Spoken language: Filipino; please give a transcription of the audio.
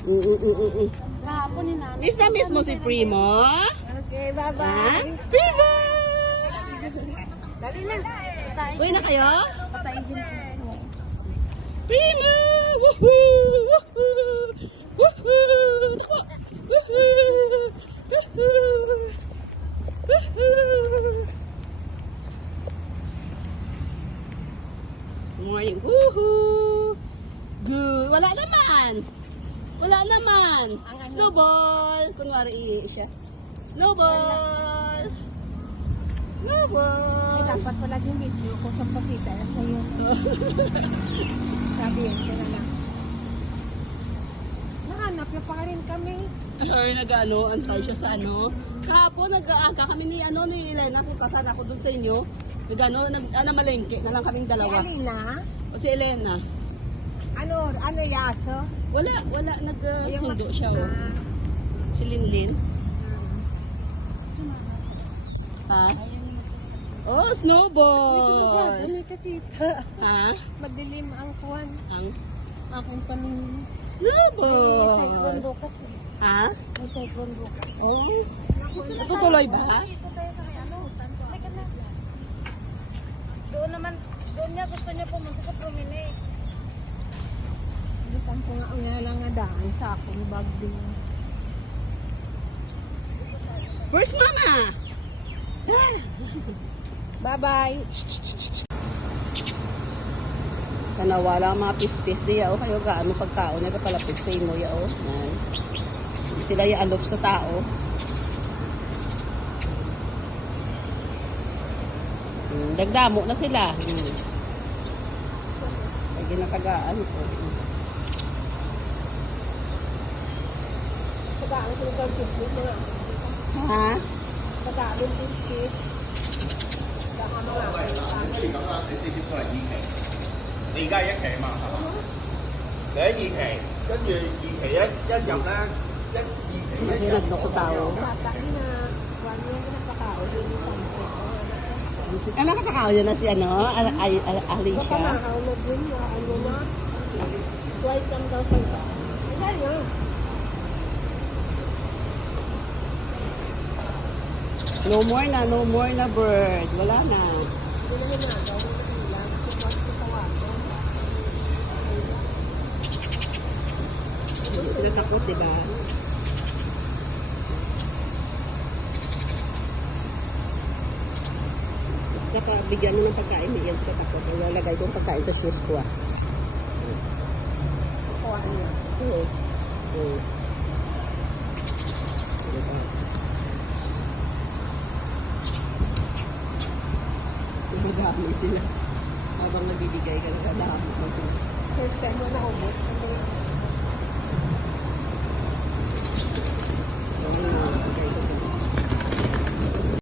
Kahapon ni Nani. Miss na miss mo si Primo? Okay, Ha? bye-bye. Primo! Dali na. Patayin. Uwi na kayo? Patayin din. Primo! Woohoo! Woohoo! Woohoo! Takbo! Woohoo! Woohoo! Woohoo! Morning. Woohoo! Good. Wala naman. Wala naman. Snowball. Kunwari siya. Snowball. Snowball. Ay, dapat pala yung video ko sa pakita na sa'yo. Sabi yun, kaya na. Nahanap niya pa rin kami. Ay, nag-ano, antay siya sa ano. Kahapon, nag-aaga kami ni Elena, kung kasal ako dun sa inyo. Malengke na lang kaming Si dalawa. Alina? O si Elena. Ano yaso? Wala, nag-sundo siya. Oh. Si Linlin. Ha? Oh, snowball. Dali ka tita. Ha? Madilim ang kuwan. Ang Aking paningin. snowball. May cyclone bukas eh. Ha? May cyclone bukas. Oh. Tutuloy ba? Dito tayo sa may ano. Halika na. Doon niya gusto niya pumunta sa promenade. Dito ko nga ang lang nga daan sa akong bag din. Where's Mama? Bye-bye. Kanawala ang mga pis-pis diya o kayo gaano pagtao nagkapalapit sa imo ya o. Yan. Sila yaalop sa tao. Dagdamo na sila. Ay ginatagaan ko. Tagaan ko ng biscuit mga. Ha? Tagaan ng biscuit. Tagaan mga. 你知唔知都係二期？你而家係一期嘛，係嘛？你喺二期，跟住二期一入咧，二期 Mahinag na sa tao. Bata din na. One year na nakakao din yung sampo. Ano kakao yun na si ano? Baka Alicia? mahal na din na ano na. Twice lang daw sa isa. Ayan nga. No more na bird. Wala na. Hindi na hinagaw. Hindi na lang. Support ko tawagan. Sila takot, diba? Bigyan mo ng pagkain, bigyan sila takot. Ilalagay ko yung pagkain sa shoes ko. Kuha niya. Oo. Oo. Diba? Namadami sila. Habang nagbibigay ka, nagadami mo sila. First time mo na ubos.